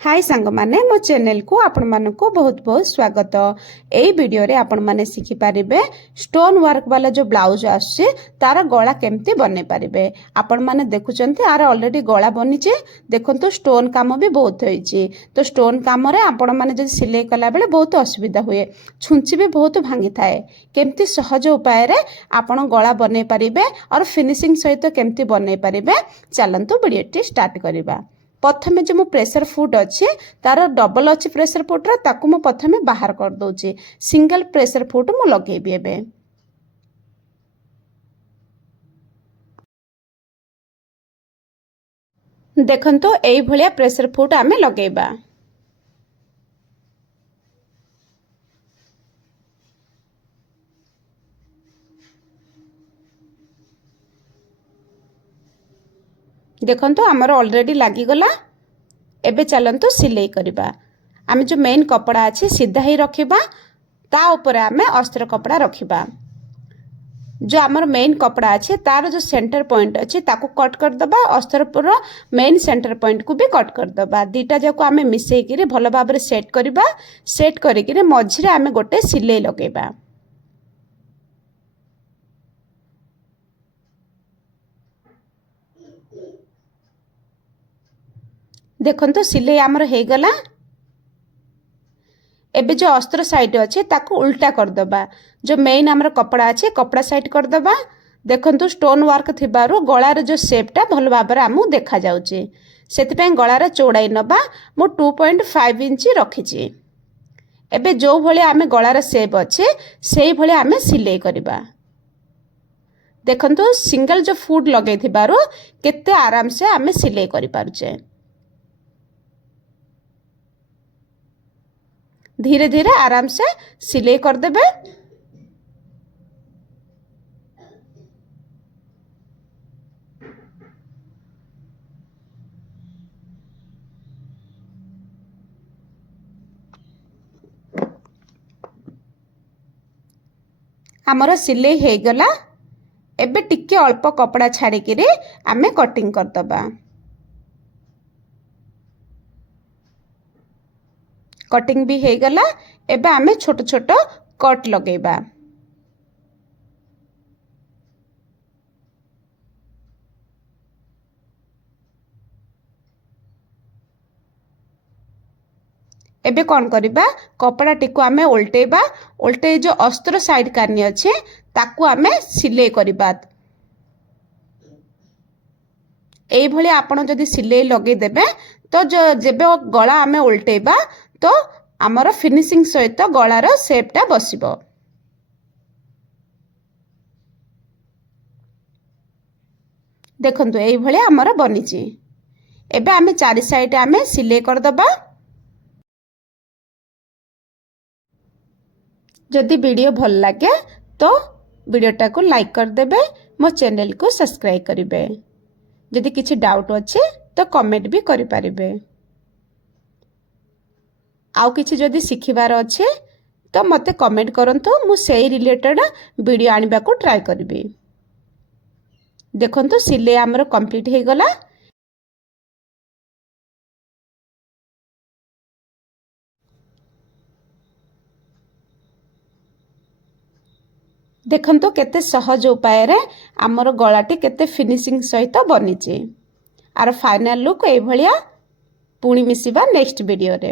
हाय सांग माने मो चैनल को आपण मानको बहुत बहुत स्वागत। एई वीडियो रे आपण माने सिखि पारिबे स्टोन वर्क वाला जो ब्लाउज आछे तार गला केमती बने पारिबे। आपण माने देखुचंती आर ऑलरेडी गला बनिचे देखंतु स्टोन काम भी बहुत होईची। तो स्टोन काम रे आपण माने जदि सिलाई कला बेले बहुत असुविधा हुए, छुंची भी बहुत भांगी थाए। केमती सहज उपाय रे आपण गला बने पारिबे और फिनिशिंग सहित केमती बने पारिबे चलंतु वीडियो स्टार्ट करिबा। प्रथमे जो मो प्रेशर फुट अच्छे तार डबल अच्छी प्रेशर फुट ताकू मु प्रथमे बाहर कर दउची। सिंगल प्रेशर फुट मु लगेबी एबे। देखंतो एई भलिया प्रेशर फुट आमे लगेबा। देखंतो हमर ऑलरेडी लागी गला। एबे चलंतु सिलाई करिबा। आमे जो मेन कपड़ा अछि सीधा ही रखिबा, ता ऊपर आमे अस्त्र कपड़ा रखिबा। जो आमर मेन कपड़ा अछि तार जो सेंटर पॉइंट अछि ताकू कट कर दबा, अस्त्र पर मेन सेंटर पॉइंट को भी कट कर दबा। दीटा जाको आमे मिसई किरी भलो भाबरे सेट करिबा। सेट करी किरी मझिरे आमे गोटे सिलाई लगेबा। देखंतो सिलाई आमर हे गला। एबे जो अस्त्र साइड अच्छे ताकू उल्टा कर दबा। जो मेन आमर कपड़ा अच्छे कपड़ा साइड कर दबा। देखंतु स्टोन वर्क थिबारु गलार जो शेपटा भल भाबरे आमु देखा जाउची। सेतिपय गलार चौड़ाई नबा मु 2.5 इंच रखिची। एबे जो भले आमे गलार शेप अच्छे सेही भले आमे सिलाई करिबा। देखंतु सिंगल जो फुट लगे थिबारु केते आराम से आमे सिलाई करि पारुचे। धीरे धीरे आराम से सिलाई कर देबे। हमर सिलाई हे गला। एबे टिके अल्प कपड़ा छाड़ी किरी आमे कटिंग कर दबा। कटिंग भी हे गला। एबे आमे छोट छोट कट लगेबा। एबे कौन करिबा कपड़ा टिको आमे उल्टेबा। उल्टे जो अस्त्र साइड कानी अच्छे ताकू आमे सिलाई करिबा। एई भली आपण जदि सिलाई लगे देबे तो जो जेबे गला आमे उल्टेबा तो आमर फिनिशिंग सहित गलार शेपटा बसिबो। देखंतु एई भली आमर बनिची। एबे आमे चारि साइड आमे सिलाई कर दबा। जदि वीडियो भल लगे तो वीडियोटा को लाइक कर देबे, मो चैनल को सब्सक्राइब करिबे। जदि किछि डाउट अच्छे तो कमेंट भी करि पारिबे। आउ किछि जदि सिखिबार अच्छे तो मते कमेंट करंतु, मु सेही रिलेटेड वीडियो आनिबा को ट्राई करिबे। देखंतु सिलाई हमर कंप्लीट हे गला। देखंतु केते सहज उपाय रे हमर गलाटी केते फिनिशिंग सहित बनिची। आर फाइनल लुक ए भलिया। पुणी मिसिबा नेक्स्ट वीडियो रे।